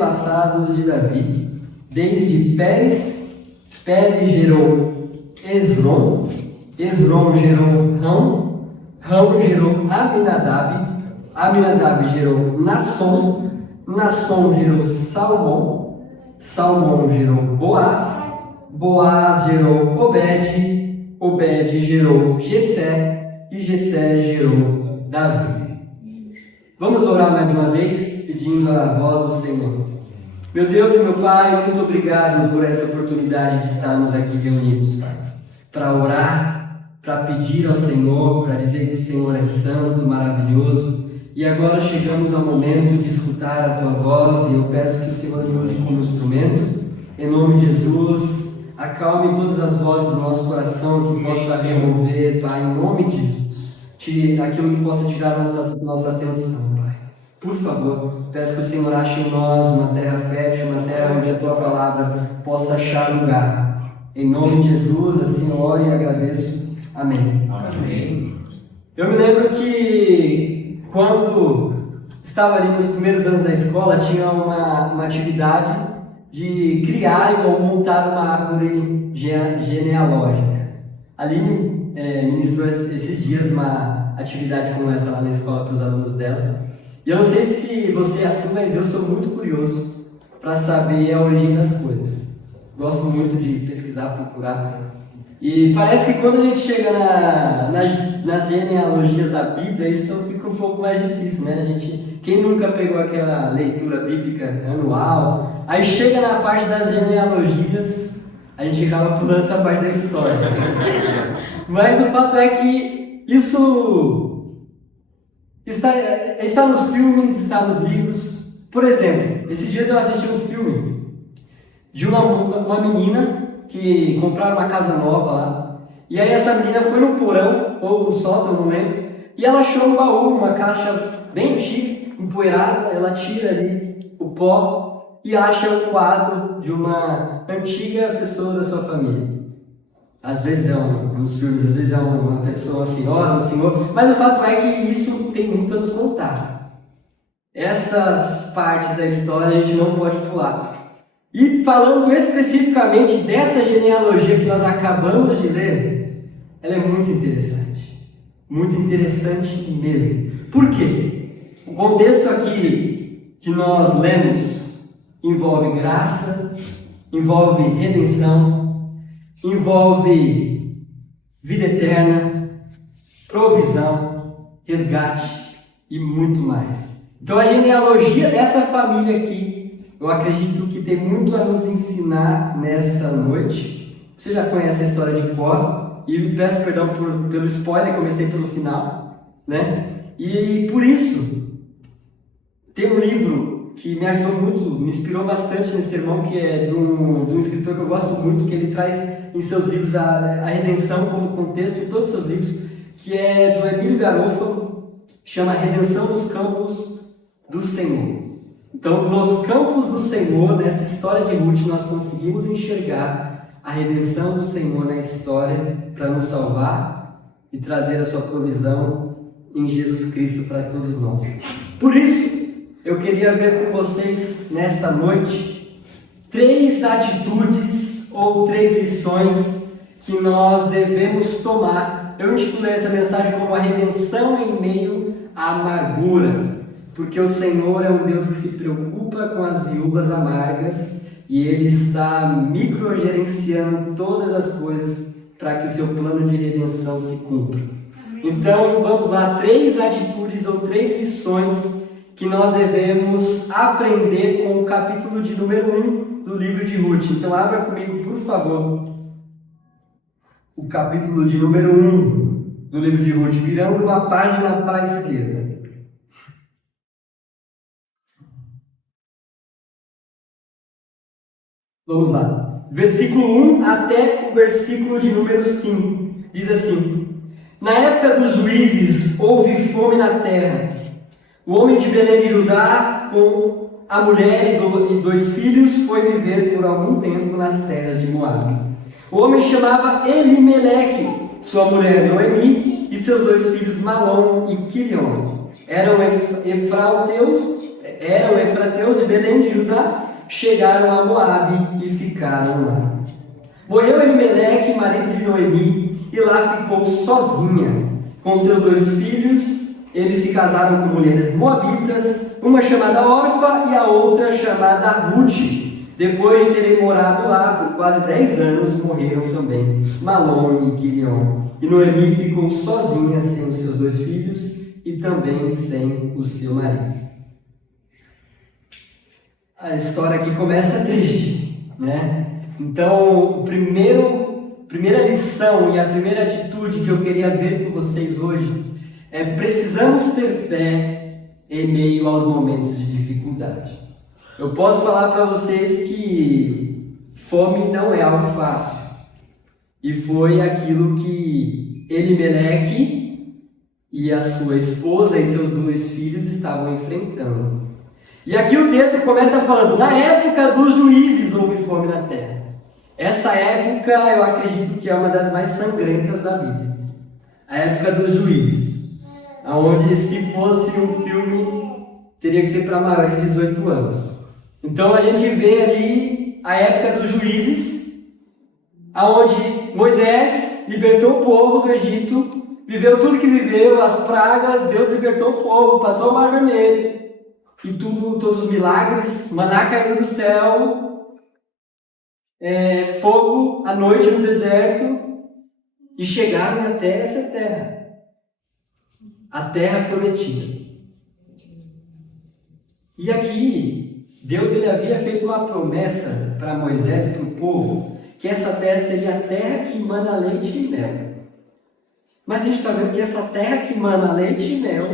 antepassados de Davi, desde Pérez. Pérez gerou Esrom, Esrom gerou Rão, Rão gerou Aminadab, Aminadab gerou Nasson, Nasson gerou Salmão, Salmão gerou Boaz, Boaz gerou Obed, Obed gerou Jessé e Jessé gerou Davi. Vamos orar mais uma vez, pedindo a voz do Senhor. Meu Deus e meu Pai, muito obrigado por essa oportunidade de estarmos aqui reunidos, Pai, para orar, para pedir ao Senhor, para dizer que o Senhor é santo, maravilhoso. E agora chegamos ao momento de escutar a Tua voz, e eu peço que o Senhor me use como instrumento. Em nome de Jesus, acalme todas as vozes do nosso coração, que possa remover, Pai, em nome de Jesus, aquilo que possa tirar nossa atenção, Pai. Por favor, peço que o Senhor ache em nós uma terra fértil, uma terra onde a Tua palavra possa achar lugar. Em nome de Jesus, assim oro e agradeço. Amém. Amém. Eu me lembro que quando estava ali nos primeiros anos da escola, tinha uma atividade de criar ou montar uma árvore genealógica. Ali ministrou esses dias uma atividade como essa lá na escola para os alunos dela. E eu não sei se você é assim, mas eu sou muito curioso para saber a origem das coisas. Gosto muito de pesquisar, procurar. E parece que quando a gente chega nas genealogias da Bíblia, isso fica um pouco mais difícil, né? Quem nunca pegou aquela leitura bíblica anual, aí chega na parte das genealogias, a gente acaba pulando essa parte da história. Mas o fato é que isso está nos filmes, está nos livros. Por exemplo, esses dias eu assisti um filme de uma menina que compraram uma casa nova lá. E aí essa menina foi no porão, ou no sótão, não lembro, e ela achou um baú, uma caixa bem antiga, empoeirada. Ela tira ali o pó e acha um quadro de uma antiga pessoa da sua família. Às vezes nos filmes, às vezes é uma pessoa, uma senhora, um senhor, mas o fato é que isso tem muito a nos contar. Essas partes da história a gente não pode pular. E falando especificamente dessa genealogia que nós acabamos de ler, ela é muito interessante mesmo. Por quê? O contexto aqui que nós lemos envolve graça, envolve redenção, envolve vida eterna, provisão, resgate e muito mais. Então a genealogia dessa família aqui, eu acredito que tem muito a nos ensinar nessa noite. Você já conhece a história de cor, e peço perdão pelo spoiler, comecei pelo final, né? E por isso, tem um livro que me ajudou muito, me inspirou bastante nesse sermão, que é de um escritor que eu gosto muito, que ele traz em seus livros a redenção como contexto, em todos os seus livros, que é do Emílio Garofalo, chama Redenção nos Campos do Senhor. Então, nos campos do Senhor, nessa história de Ruth, nós conseguimos enxergar a redenção do Senhor na história para nos salvar e trazer a sua provisão em Jesus Cristo para todos nós. Por isso, eu queria ver com vocês, nesta noite, 3 atitudes ou 3 lições que nós devemos tomar. Eu intitulei essa mensagem como a redenção em meio à amargura. Porque o Senhor é um Deus que se preocupa com as viúvas amargas e Ele está microgerenciando todas as coisas para que o seu plano de redenção se cumpra. Então, vamos lá, 3 atitudes ou 3 lições que nós devemos aprender com o capítulo de número 1 do livro de Ruth. Então, abra comigo, por favor, o capítulo de número 1 do livro de Ruth, virando uma página para a esquerda. Vamos lá. Versículo 1 até o versículo de número 5. Diz assim: Na época dos juízes houve fome na terra. O homem de Belém de Judá, com a mulher e 2 filhos, foi viver por algum tempo nas terras de Moabe. O homem chamava Elimeleque, sua mulher Noemi e seus 2 filhos Malom e Quilion. Eram efrauteus, eram efrateus de Belém de Judá, chegaram a Moabe e ficaram lá. Morreu Elimeleque, marido de Noemi, e lá ficou sozinha, com seus 2 filhos. Eles se casaram com mulheres moabitas, uma chamada Orfa e a outra chamada Ruth. Depois de terem morado lá por quase 10 anos, morreram também Malom e Quilion. E Noemi ficou sozinha, sem os seus 2 filhos e também sem o seu marido. A história aqui começa triste, né? Então, primeira lição e a primeira atitude que eu queria ver com vocês hoje é: precisamos ter fé em meio aos momentos de dificuldade. Eu posso falar para vocês que fome não é algo fácil. E foi aquilo que Elimeleque e a sua esposa e seus 2 filhos estavam enfrentando. E aqui o texto começa falando: na época dos juízes houve fome na terra. Essa época eu acredito que é uma das mais sangrentas da Bíblia. A época dos juízes. Onde, se fosse um filme, teria que ser para maior de 18 anos. Então a gente vê ali a época dos juízes, aonde Moisés libertou o povo do Egito, viveu tudo que viveu, as pragas, Deus libertou o povo, passou o Mar Vermelho, e todos os milagres, maná caiu do céu, fogo à noite no deserto, e chegaram até essa terra, a terra prometida. E aqui, Deus ele havia feito uma promessa para Moisés e para o povo, que essa terra seria a terra que mana leite e mel. Mas a gente está vendo que essa terra que mana leite e mel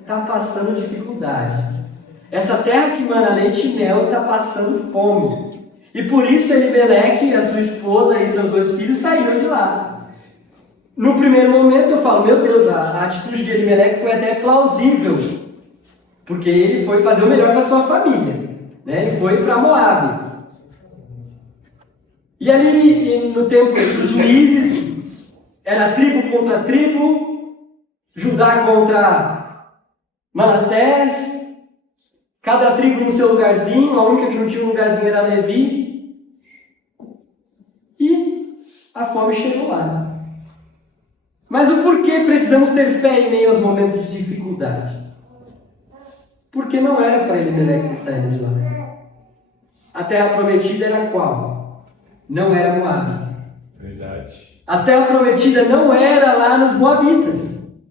está passando dificuldade. Essa terra que mana leite e mel está passando fome. E por isso Elimeleque, a sua esposa e seus 2 filhos saíram de lá. No primeiro momento eu falo: meu Deus, a atitude de Elimeleque foi até plausível, porque ele foi fazer o melhor para sua família. Ele foi para Moabe. E ali no tempo dos juízes, era tribo contra tribo, Judá contra Manassés, cada tribo no seu lugarzinho, a única que não tinha um lugarzinho era Levi. E a fome chegou lá. Mas o porquê precisamos ter fé em meio aos momentos de dificuldade? Porque não era para Elimeleque ter saído de lá. A terra prometida era qual? Não era Moabe. Verdade. A terra prometida não era lá nos Moabitas.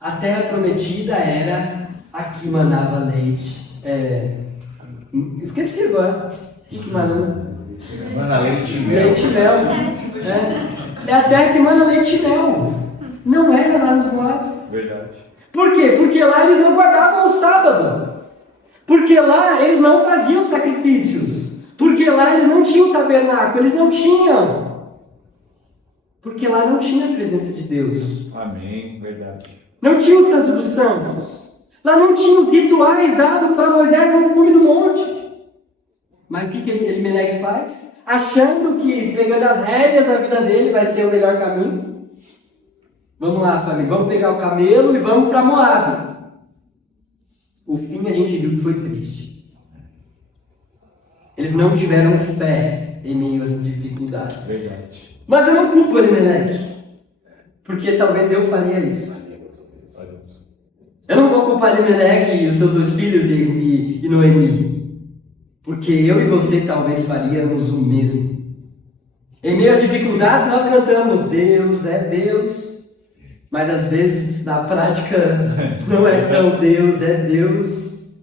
A terra prometida era a que manava leite. Esqueci agora. O que manava? Mana leite e mel. Leite e mel. É a terra que mana leite e mel. Não era lá nos Moabis. Verdade. Por quê? Porque lá eles não guardavam o sábado. Porque lá eles não faziam sacrifícios. Porque lá eles não tinham tabernáculo. Eles não tinham. Porque lá não tinha a presença de Deus. Amém. Verdade. Não tinha o Santo dos Santos. Lá não tinha os rituais dados para Moisés no cume do monte. Mas o que Elimeleque faz? Achando que pegando as rédeas da vida dele vai ser o melhor caminho. Vamos lá, família. Vamos pegar o camelo e vamos para Moabe. O fim a gente viu que foi triste. Eles não tiveram fé em meio às dificuldades. Verdade. Mas eu não culpo Elimeleque, porque talvez eu faria isso. Eu não vou culpar Elimeleque e os seus 2 filhos e Noemi, porque eu e você talvez faríamos o mesmo. Em meio às dificuldades nós cantamos Deus é Deus. Mas às vezes, na prática, não é tão Deus, é Deus,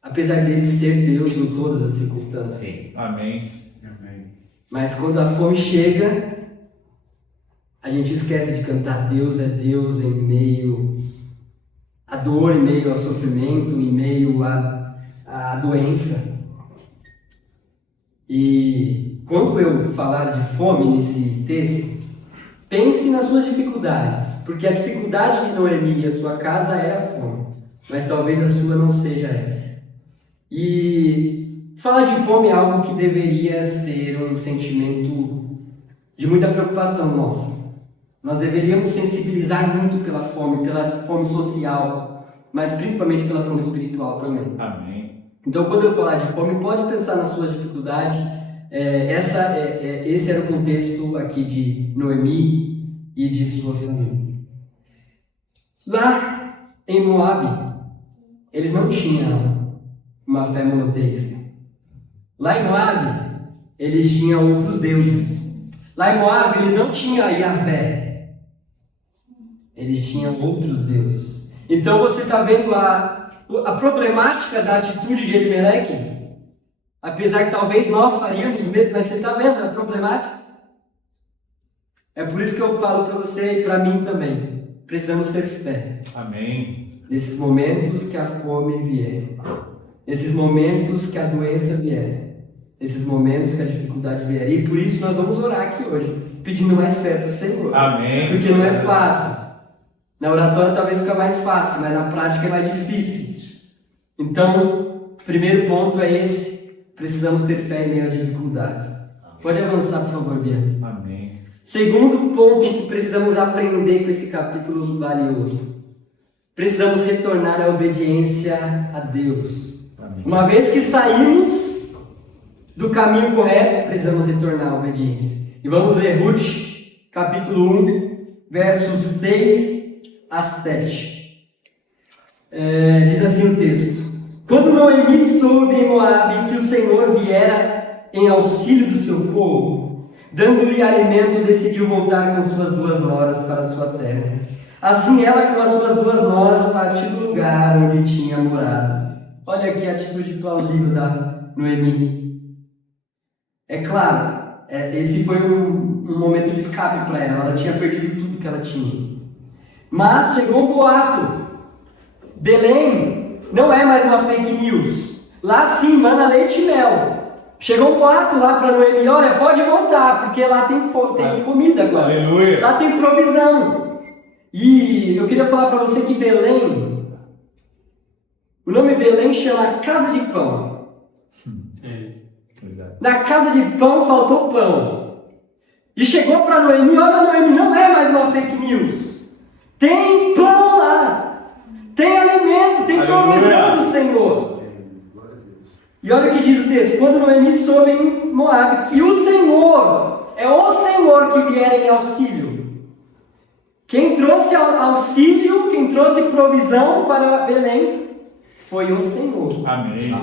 apesar dele ser Deus em todas as circunstâncias. Sim. Amém. Amém. Mas quando a fome chega, a gente esquece de cantar Deus é Deus em meio à dor, em meio ao sofrimento, em meio à doença. E quando eu falar de fome nesse texto, pense nas suas dificuldades, porque a dificuldade de Noemi e a sua casa era a fome, mas talvez a sua não seja essa. E falar de fome é algo que deveria ser um sentimento de muita preocupação nossa. Nós deveríamos sensibilizar muito pela fome social, mas principalmente pela fome espiritual também. Amém. Então, quando eu falar de fome, pode pensar nas suas dificuldades. Esse era o contexto aqui de Noemi e de sua família. Lá em Moabe, eles não tinham uma fé monoteísta. Lá em Moabe, eles tinham outros deuses. Lá em Moabe, eles não tinham a Yahvé. Eles tinham outros deuses. Então você está vendo a problemática da atitude de Elimeleque? Apesar que talvez nós faríamos mesmo, mas você está vendo a problemática? É por isso que eu falo para você e para mim também. Precisamos ter fé. Amém. Nesses momentos que a fome vier. Nesses momentos que a doença vier. Nesses momentos que a dificuldade vier. E por isso nós vamos orar aqui hoje. Pedindo mais fé para o Senhor. Amém. Porque não é fácil. Na oratória talvez fica mais fácil, mas na prática é mais difícil. Então, o primeiro ponto é esse. Precisamos ter fé em meio às dificuldades. Pode avançar, por favor, Bia. Amém. Segundo ponto que precisamos aprender com esse capítulo valioso. Precisamos retornar à obediência a Deus. Amém. Uma vez que saímos do caminho correto, precisamos retornar à obediência. E vamos ler Ruth, capítulo 1, versos 6 a 7. Diz assim o texto: Quando Noemi soube em Moabe que o Senhor viera em auxílio do seu povo, dando-lhe alimento, decidiu voltar com suas 2 noras para sua terra. Assim ela com as suas 2 noras partiu do lugar onde tinha morado. Olha aqui a atitude plausível da Noemi. É claro, esse foi um momento de escape para ela. Ela tinha perdido tudo que ela tinha. Mas chegou um boato. Belém não é mais uma fake news. Lá sim, mana leite e mel. Chegou um boato lá para Noemi: olha, pode voltar, porque lá tem comida agora. Aleluia. Lá tem provisão. E eu queria falar para você que Belém, o nome Belém chama Casa de Pão. Na casa de pão faltou pão. E chegou para Noemi: olha, Noemi, não é mais uma fake news. Tem pão lá. Tem alimento, tem provisão do Senhor. E olha o que diz o texto: quando Noemi soube em Moabe que o Senhor, é o Senhor que vier em auxílio. Quem trouxe auxílio, quem trouxe provisão para Belém foi o Senhor. Amém.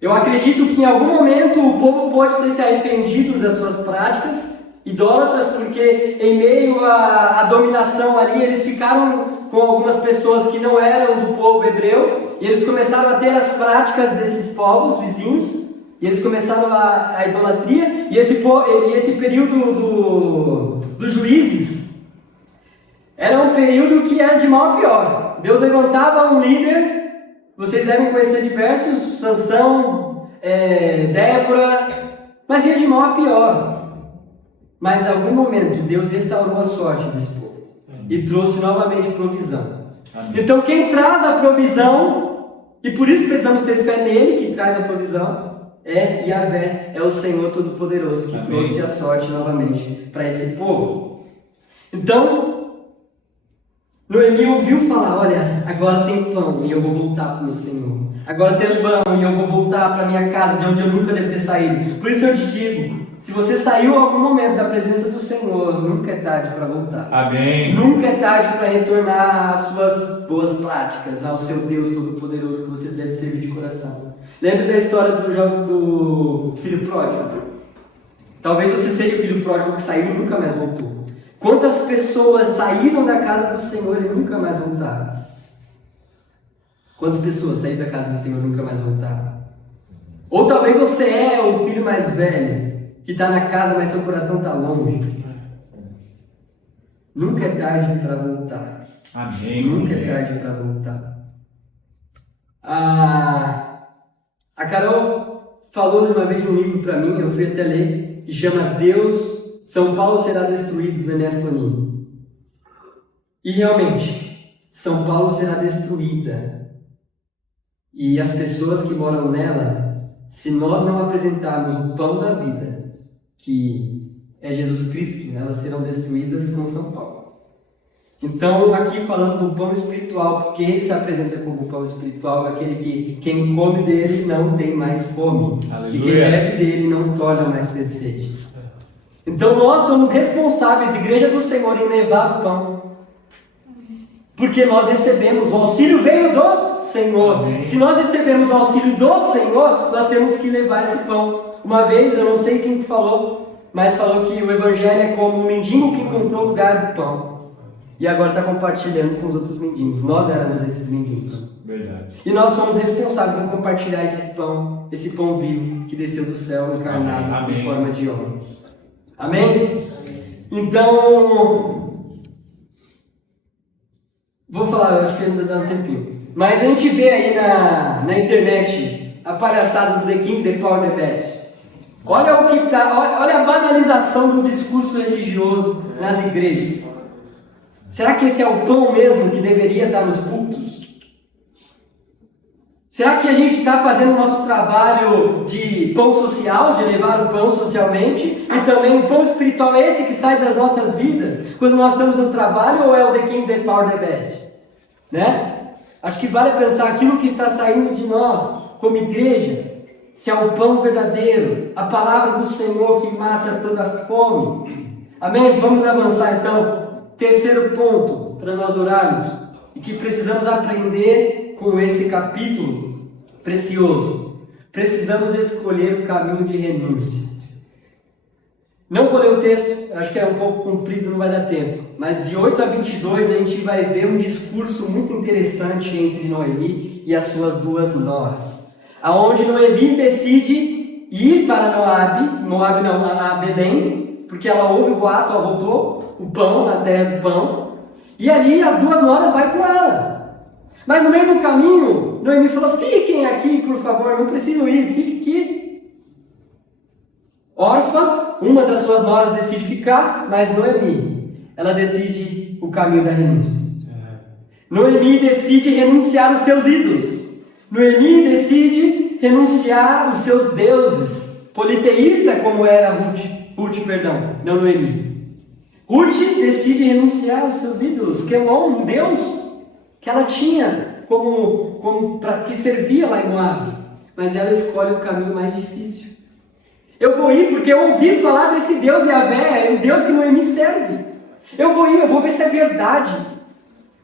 Eu acredito que em algum momento o povo pode ter se arrependido das suas práticas idólatras, porque em meio à dominação ali, eles ficaram com algumas pessoas que não eram do povo hebreu, e eles começaram a ter as práticas desses povos vizinhos, e eles começaram a idolatria, e esse período dos juízes era um período que era de mal a pior. Deus levantava um líder, vocês devem conhecer diversos, Sansão, Débora, mas ia de mal a pior. Mas em algum momento Deus restaurou a sorte desse povo e trouxe novamente provisão. Amém. Então quem traz a provisão, e por isso precisamos ter fé nele que traz a provisão, é Yahvé, é o Senhor Todo-Poderoso que Amém. Trouxe a sorte novamente para esse povo. Então Noemi ouviu falar: olha, agora tem pão e eu vou voltar para o meu Senhor. Agora tem pão e eu vou voltar para a minha casa, de onde eu nunca devo ter saído. Por isso eu te digo, se você saiu em algum momento da presença do Senhor, nunca é tarde para voltar. Amém. Nunca é tarde para retornar às suas boas práticas, ao seu Deus Todo-Poderoso que você deve servir de coração. Lembra da história do filho pródigo? Talvez você seja o filho pródigo que saiu e nunca mais voltou. Quantas pessoas saíram da casa do Senhor e nunca mais voltaram? Quantas pessoas saíram da casa do Senhor e nunca mais voltaram? Ou talvez você é o filho mais velho, que está na casa, mas seu coração está longe. Nunca é tarde para voltar. Amém. Nunca é tarde para voltar. A Carol falou de uma vez um livro para mim, eu fui até ler, que chama São Paulo será destruído, do Ernesto Tonin. E realmente, São Paulo será destruída. E as pessoas que moram nela, se nós não apresentarmos o pão da vida, que é Jesus Cristo, elas serão destruídas com São Paulo. Então, aqui falando do pão espiritual, porque ele se apresenta como pão espiritual, aquele que quem come dele não tem mais fome. Aleluia. E quem bebe dele não torna mais ter sede. Então, nós somos responsáveis, Igreja do Senhor, em levar o pão. Porque nós recebemos, o auxílio veio do Senhor. Amém. Se nós recebemos o auxílio do Senhor, nós temos que levar esse pão. Uma vez, eu não sei quem falou, mas falou que o Evangelho é como um mendigo que encontrou o lugar do pão. E agora está compartilhando com os outros mendigos. Nós éramos esses mendigos. Verdade. E nós somos responsáveis em compartilhar esse pão vivo que desceu do céu encarnado Amém. em forma de homem. Amém? Então, vou falar, eu acho que ainda dá um tempinho. Mas a gente vê aí na internet a palhaçada do The King, The Power, The Best. Olha o que tá, olha a banalização do discurso religioso nas igrejas. Será que esse é o pão mesmo que deveria estar nos cultos? Será que a gente está fazendo o nosso trabalho de pão social, de levar o pão socialmente, e também o pão espiritual, esse que sai das nossas vidas, quando nós estamos no trabalho, ou é o The King, The Power, The Best? Né? Acho que vale pensar aquilo que está saindo de nós, como igreja, se é o pão verdadeiro, a palavra do Senhor que mata toda a fome. Amém? Vamos avançar então. Terceiro ponto para nós orarmos, e que precisamos aprender com esse capítulo precioso. Precisamos escolher o caminho de renúncia. Não vou ler o texto, acho que é um pouco comprido, não vai dar tempo. Mas de 8 a 22 a gente vai ver um discurso muito interessante entre Noemi e as suas duas noras. Aonde Noemi decide ir para Moabe não, a Belém, porque ela ouve o boato, ela voltou, o pão, na terra do pão, e ali as duas noras vão com ela. Mas no meio do caminho, Noemi falou: fiquem aqui, por favor, não precisam ir, fiquem aqui. Orfa, uma das suas noras, decide ficar, mas Noemi, ela decide o caminho da renúncia. Noemi decide renunciar os seus ídolos. Noemi decide renunciar os seus deuses, politeísta como era Ruth, não Noemi. Ruth decide renunciar aos seus ídolos, que é um deus que ela tinha que servia lá em Moabe, mas ela escolhe o caminho mais difícil. Eu vou ir porque eu ouvi falar desse Deus Yahvé, é o Deus que Noemi serve. Eu vou ir, eu vou ver se é verdade.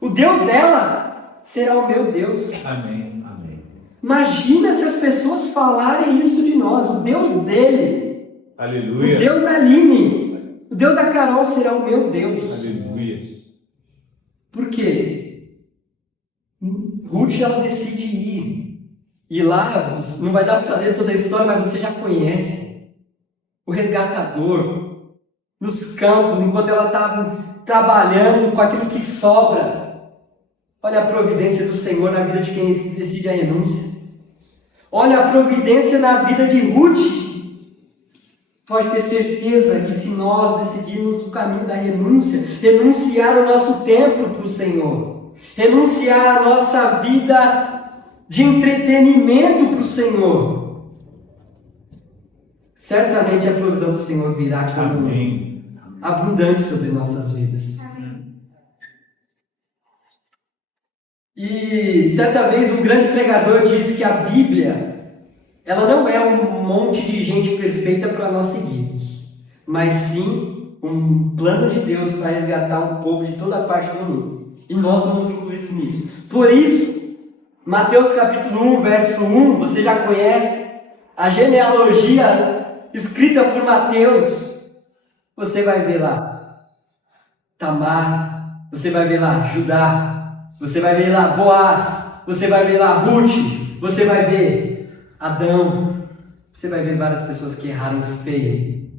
O Deus dela será o meu Deus. Amém. Amém. Imagina se as pessoas falarem isso de nós, o Deus dele. Aleluia. O Deus da Aline. O Deus da Carol será o meu Deus. Aleluia. Por quê? Ruth, ela decide ir. E lá, não vai dar para ler toda a história, mas você já conhece. O resgatador. Nos campos, enquanto ela está trabalhando com aquilo que sobra. Olha a providência do Senhor na vida de quem decide a renúncia. Olha a providência na vida de Ruth. Pode ter certeza que se nós decidirmos o caminho da renúncia, renunciar o nosso tempo para o Senhor, renunciar a nossa vida de entretenimento para o Senhor, certamente a provisão do Senhor virá como abundante sobre nossas vidas. E certa vez um grande pregador disse que a Bíblia, ela não é um monte de gente perfeita para nós seguirmos, mas sim um plano de Deus para resgatar um povo de toda parte do mundo. E nós somos incluídos nisso. Por isso, Mateus capítulo 1, verso 1, você já conhece a genealogia escrita por Mateus. Você vai ver lá Tamar, você vai ver lá Judá, você vai ver lá Boaz, você vai ver lá Ruth, você vai ver Adão, você vai ver várias pessoas que erraram feio.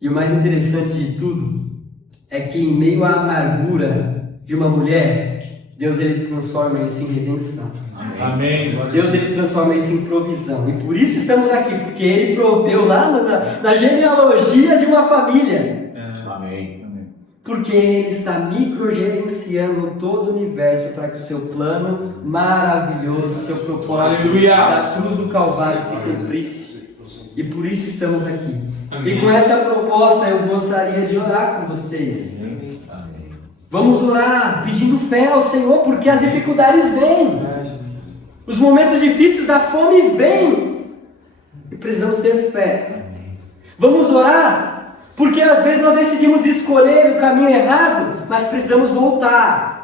E o mais interessante de tudo é que em meio à amargura de uma mulher, Deus ele transforma isso em redenção. Amém. Deus ele transforma isso em provisão. E por isso estamos aqui, porque ele proveu lá na genealogia de uma família. Amém. Porque ele está microgerenciando todo o universo para que o seu plano maravilhoso, o seu propósito da cruz do Calvário se cumprisse. E por isso estamos aqui. Amém. E com essa proposta eu gostaria de orar com vocês. Amém. Vamos orar pedindo fé ao Senhor, porque as dificuldades vêm. Os momentos difíceis da fome vêm. E precisamos ter fé. Vamos orar, porque às vezes nós decidimos escolher o caminho errado, mas precisamos voltar.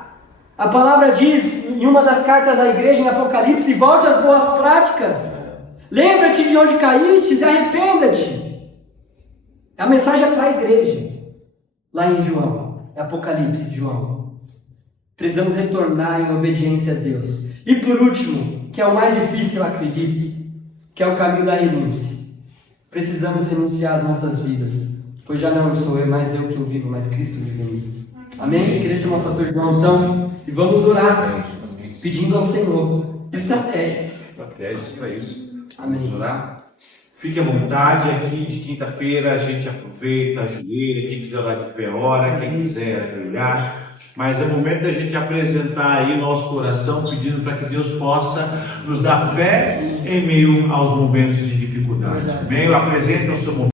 A palavra diz em uma das cartas à igreja em Apocalipse: volte às boas práticas. Lembra-te de onde caíste e arrependa-te. A mensagem é para a igreja. Lá em João, Apocalipse de João. Precisamos retornar em obediência a Deus. E por último, que é o mais difícil, eu acredito, que é o caminho da renúncia. Precisamos renunciar às nossas vidas, pois já não sou eu, mas eu que eu vivo, mas Cristo vive em mim. Amém? Queria chamar o pastor João então, e vamos orar, pedindo ao Senhor estratégias. Estratégias para isso. Amém. Vamos orar? Fique à vontade, aqui de quinta-feira a gente aproveita, ajoelha, quem quiser orar de pé ora, quem quiser ajoelhar. Mas é momento da gente apresentar aí nosso coração, pedindo para que Deus possa nos dar fé em meio aos momentos de dificuldade. Amém? Apresenta o seu momento.